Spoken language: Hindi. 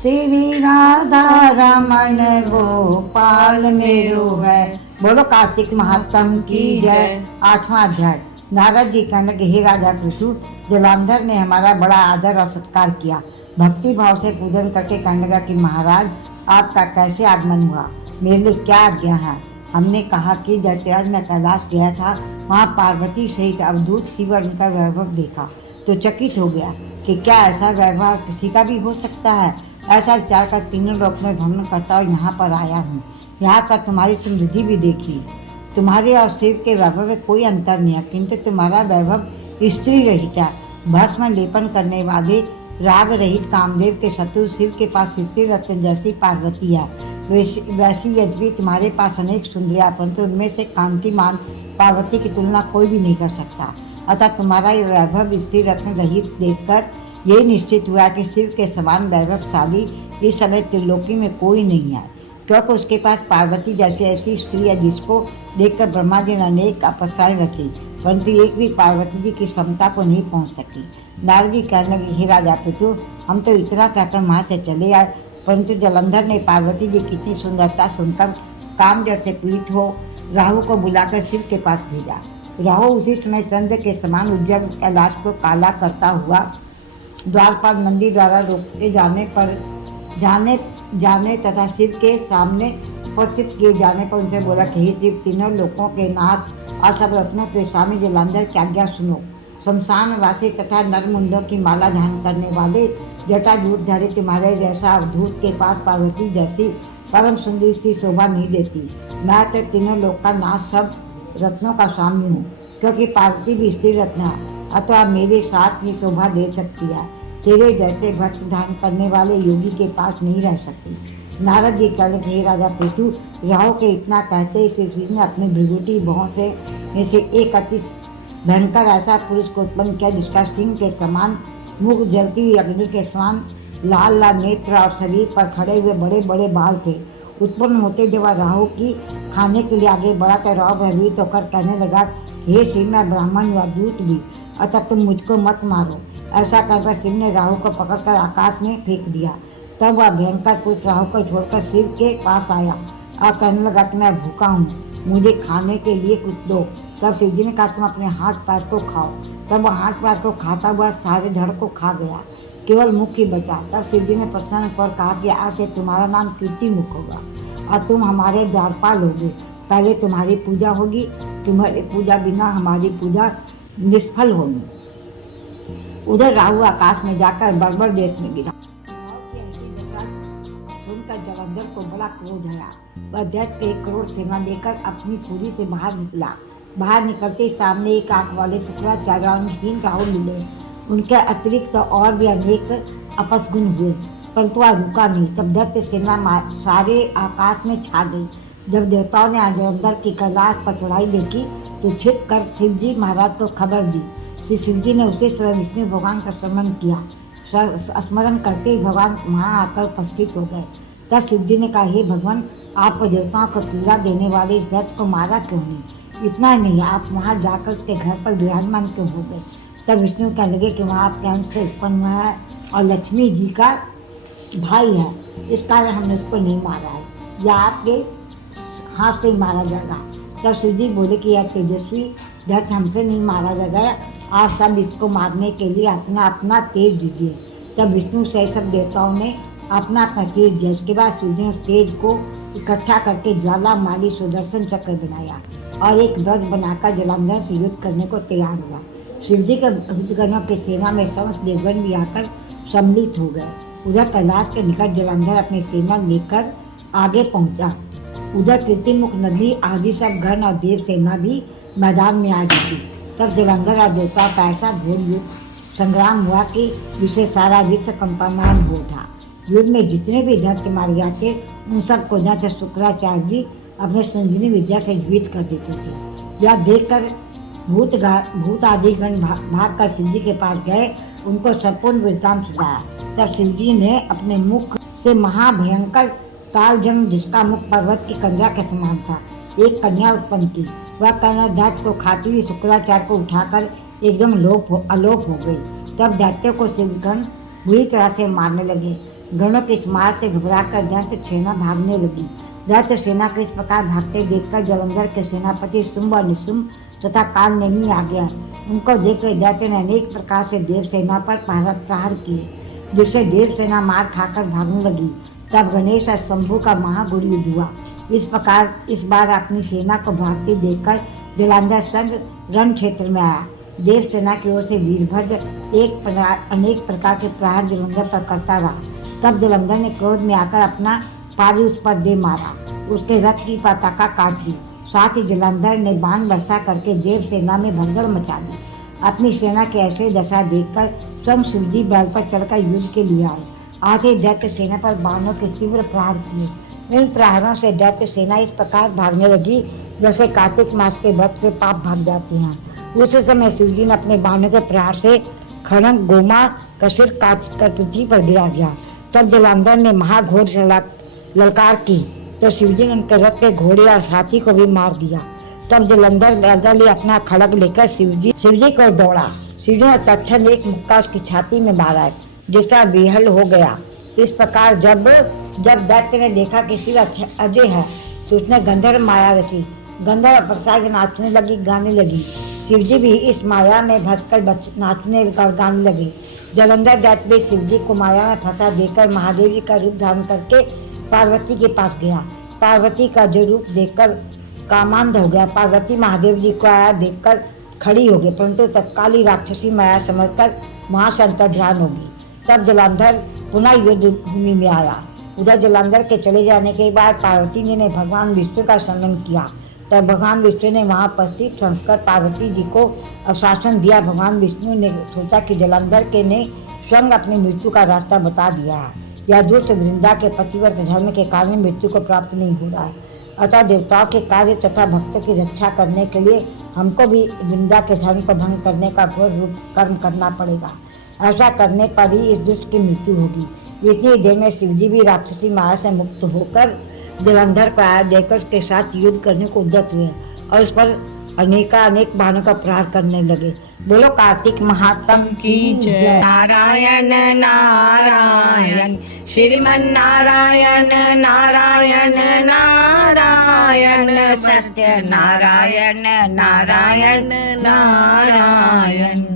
श्री राधा रमण गोपाल मेरो है। बोलो कार्तिक महात्म की जय। 8वां अध्याय। नारद जी कहने लगे, हे राजा पृथु, जलांधर ने हमारा बड़ा आदर और सत्कार किया। भक्ति भाव से पूजन करके कहने लगा कि महाराज, आपका कैसे आगमन हुआ, मेरे लिए क्या आज्ञा है। हमने कहा कि दैत्यराज में कैलाश गया था, वहाँ पार्वती सहित अवधूत शिव और उनका वैभव देखा तो चकित हो गया कि क्या ऐसा वैभव किसी का भी हो सकता है। ऐसा विचार कर तीनों लोक में भ्रमण करता हुआ यहाँ पर आया हूँ। यहाँ कर तुम्हारी समृद्धि भी देखी। तुम्हारे और शिव के वैभव में कोई अंतर नहीं है, किंतु तुम्हारा वैभव स्त्री रहित है। भस्म लेपन करने वाले राग रहित कामदेव के शत्रु शिव के पास स्त्री रत्न जैसी पार्वती है। वैसी यद्यपि तुम्हारे पास अनेक सुंदरियां, परंतु उनमें से कांतिमान पार्वती की तुलना कोई भी नहीं कर सकता। अतः तुम्हारा ये वैभव स्त्री रत्न रहित देखकर यही निश्चित हुआ कि शिव के समान वैभवशाली इस समय त्रिलोकी में कोई नहीं है, क्योंकि उसके पास पार्वती जैसी ऐसी स्त्री है जिसको देखकर ब्रह्मा जी ने अनेक अपस्याएं रखी, परंतु एक भी पार्वती जी की क्षमता को नहीं पहुंच सकी। नारद जी कहने लगे, हे राजा पृथु, हम तो इतना कहकर वहाँ से चले आए, परंतु जलंधर ने पार्वती जी की इतनी सुंदरता सुनकर कामजड़ से पीड़ित हो राहु को बुलाकर शिव के पास भेजा। राहु उसी समय चंद्र के समान उज्जवल कैलाश को काला करता हुआ द्वारपाल नंदी द्वारा रोके जाने तथा शिव के सामने उपस्थित किए जाने पर उनसे बोला कि हे शिव, तीनों लोकों के नाथ और सब रत्नों के स्वामी जलंधर की आज्ञा सुनो। शमशान वासी तथा नरमुंडों की माला धारण करने वाले जटाजूटधारी तुम्हारे जैसा अवधूत के पास पार्वती जैसी परम सुंदरी की शोभा नहीं देती। मैं तो तीनों लोक का नाथ सब रत्नों का स्वामी हूँ, क्योंकि पार्वती भी स्त्री रत्न है, अतः मेरे साथ ही शोभा दे सकती है। तेरे जैसे भक्त धारण करने वाले योगी के पास नहीं रह सकती। नारद जी कहने लगे, हे राजा पृथु, राहु के इतना कहते श्री ने अपनी भृगुटी भौं में से एक अति भयंकर ऐसा पुरुष को उत्पन्न किया, जिसका सिंह के समान मुख, जलती हुई अग्नि के समान लाल लाल नेत्र और शरीर पर खड़े हुए बड़े बड़े बाल थे। उत्पन्न होते जब राहु की खाने के लिए आगे बढ़ा तो राहु भयभीत होकर कहने लगा, हे शिव, मैं ब्राह्मण व दूत भी, अतः तुम मुझको मत मारो। ऐसा कहकर शिव ने राहु को पकड़कर आकाश में फेंक दिया। तब वह भयंकर पुरुष राहु को छोड़कर शिव के पास आया और कहने लगा कि मैं भूखा हूँ, मुझे खाने के लिए कुछ दो। तब शिव जी ने कहा, तुम अपने हाथ पैर को खाओ। तब वह हाथ पैर को खाता हुआ सारे धड़ को खा गया, केवल मुख ही बचा। तब शिव जी ने प्रसन्न होकर कहा कि आज से तुम्हारा नाम कीर्ति मुख होगा और तुम हमारे द्वारपाल होगे। पहले तुम्हारी पूजा होगी, तुम्हारी पूजा बिना हमारी पूजा निष्फल होगी। उधर राहु आकाश में जाकर बर्बर देश में गिरा। सुनकर जलंधर को बड़ा क्रोध आया। वह दैत्य के 1 करोड़ सेना लेकर अपनी पुरी से बाहर निकला। बाहर निकलते सामने एक आंख वाले शुक्राचार्य और हीन राहु मिले। उनके अतिरिक्त और भी अनेक अपसगुन हुए, परंतु वह रुका नहीं। तब दैत्य सेना सारे आकाश में छा गई। जब देवताओं ने जलंधर की कैलाश पर चढ़ाई देखी तो छिप कर शिव जी महाराज को खबर दी। श्री शिव जी ने उसे समय विष्णु भगवान का स्मरण किया। स्मरण करते ही भगवान वहाँ आकर उपस्थित हो गए। तब शिव जी ने कहा, हे भगवान, आप देवताओं को पीड़ा देने वाले इस दैत्य को मारा क्यों नहीं? इतना ही नहीं, आप वहाँ जाकर उसके घर पर विराजमान क्यों हो गए? तब विष्णु कहने लगे कि वहाँ आपके अंश से उत्पन्न हुआ है और लक्ष्मी जी का भाई है, इस कारण हमने उसको नहीं मारा है, या आपके हाथ से ही मारा जाएगा। तब शिव जी बोले कि यह तेजस्वी दैत्य हमसे नहीं मारा जाएगा, आप सब इसको मारने के लिए अपना अपना तेज दीजिए। तब विष्णु से सब देवताओं ने अपना अपना तेज दिया। इसके बाद शिव जी ने उस तेज को इकट्ठा करके ज्वालामाली सुदर्शन चक्र बनाया और एक ध्वज बनाकर जलंधर से युद्ध करने को तैयार हुआ। शिव जी के युद्धगणों की सेना में समस्त देवगण भी आकर सम्मिलित हो गए। उधर कैलाश के निकट जलंधर अपनी सेना लेकर आगे पहुंचा। उधर कीर्तिमुख नदी आदि सब गण और देव सेना भी मैदान में आ गई। तब जलंधर और देवता का ऐसा घोर युद्ध संग्राम हुआ कि जिससे सारा विश्व कंपमान हो उठा। युद्ध में जितने भी दैत्य मारे जाते उन सबको दैत्य शुक्राचार्य जी अपने संजीवनी विद्या से जीवित कर देते थे। यह देखकर भूत आदि गण भाग कर शिव जी के पास गए, उनको संपूर्ण वृत्तांत सुनाया। तब शिव जी ने अपने मुख से महाभयंकर कालजंग, जिसका मुख पर्वत की कंजा के समान था, एक कन्या उत्पन्न की। वह कन्या दैत्य को खाती हुई शुक्राचार्य को उठाकर एकदम अलोप हो गई। तब दैत्य को शिवगण बुरी तरह से मारने लगे। गणों के इस मार से घबराकर दैत्य सेना भागने लगी। दैत्य सेना को इस प्रकार भागते देखकर जलंधर के सेनापति शुंभ और निशुंभ तथा कालनेमी आ गया। उनको देखकर दैत्य ने अनेक प्रकार से देव सेना पर प्रहार किए, जिससे देव सेना मार खाकर भागने लगी। तब गणेश और शंभु का महागुरु युद्ध हुआ। इस प्रकार इस बार अपनी सेना को भागती देखकर जलंधर संग रण क्षेत्र में आया। देव सेना की ओर से वीरभद्र अनेक प्रकार के प्रहार जलंधर पर करता रहा। तब जलंधर ने क्रोध में आकर अपना पारी उस पर दे मारा, उसके रथ की पताका काट दी। साथ ही जलंधर ने बाण वर्षा करके देव सेना में भगदड़ मचा दी। अपनी सेना की ऐसे दशा देखकर स्वयं शिवजी बैल पर चढ़कर युद्ध के लिए आए। आगे दैत्य सेना पर बाणों के तीव्र प्रहार किए। इन प्रहारों से दैत्य सेना इस प्रकार भागने लगी जैसे कार्तिक मास के व्रत से पाप भाग जाते हैं। उस समय शिवजी ने अपने बाणों के प्रहार से खड़ंग गोमा का सिर काट कर पृथ्वी पर गिरा दिया। तब जलंधर ने महाघोर से ललकार की तो शिवजी ने उनके रथ के घोड़े और साथी को भी मार दिया। तब जलंधर पैदल अपना खड़ग लेकर शिवजी को दौड़ा। शिवजी ने तत्क्षण एक मुक्का उसकी छाती में मारा, जिसका बेहल हो गया। इस प्रकार जब दैत्य ने देखा कि शिव अजय है तो उसने गंधर्व माया रची। गंधर्व प्रसाद नाचने लगी, गाने लगी। शिवजी भी इस माया में भटकर नाचने और गाने लगे। जलंधर दैत्य भी शिवजी को माया में फंसा देकर महादेव जी का रूप धारण करके पार्वती के पास गया। पार्वती का जो रूप देखकर कामांध हो गया। पार्वती महादेव जी को आया देखकर खड़ी हो गई, परंतु तत्काल राक्षसी माया समझकर वहां से अंतर्ध्यान हो गई। तब जलंधर पुनः युद्ध भूमि में आया। उधर जलंधर के चले जाने के बाद पार्वती जी ने भगवान विष्णु का स्मरण किया। तब भगवान विष्णु ने वहां उपस्थित संस्कर पार्वती जी को अवशासन दिया। भगवान विष्णु ने सोचा कि जलंधर के ने स्वयं अपनी मृत्यु का रास्ता बता दिया है। यह दुष्ट वृंदा के पतिव्रत धर्म के कारण मृत्यु को प्राप्त नहीं हो रहा है। अतः देवताओं के कार्य तथा भक्तों की रक्षा करने के लिए हमको भी वृंदा के धर्म को भंग करने का घोर रूप कर्म करना पड़ेगा। ऐसा करने पर ही इस दुष्ट की मृत्यु होगी। इतनी देर में शिवजी भी राक्षसी माया से मुक्त होकर जलंधर को आया देकर उसके साथ युद्ध करने को उद्यत हुए और उस पर अनेक बाणों का प्रहार करने लगे। बोलो कार्तिक महात्म की जय। नारायण नारायण श्रीमन्नारायण नारायण नारायण सत्य नारायण नारायण नारायण।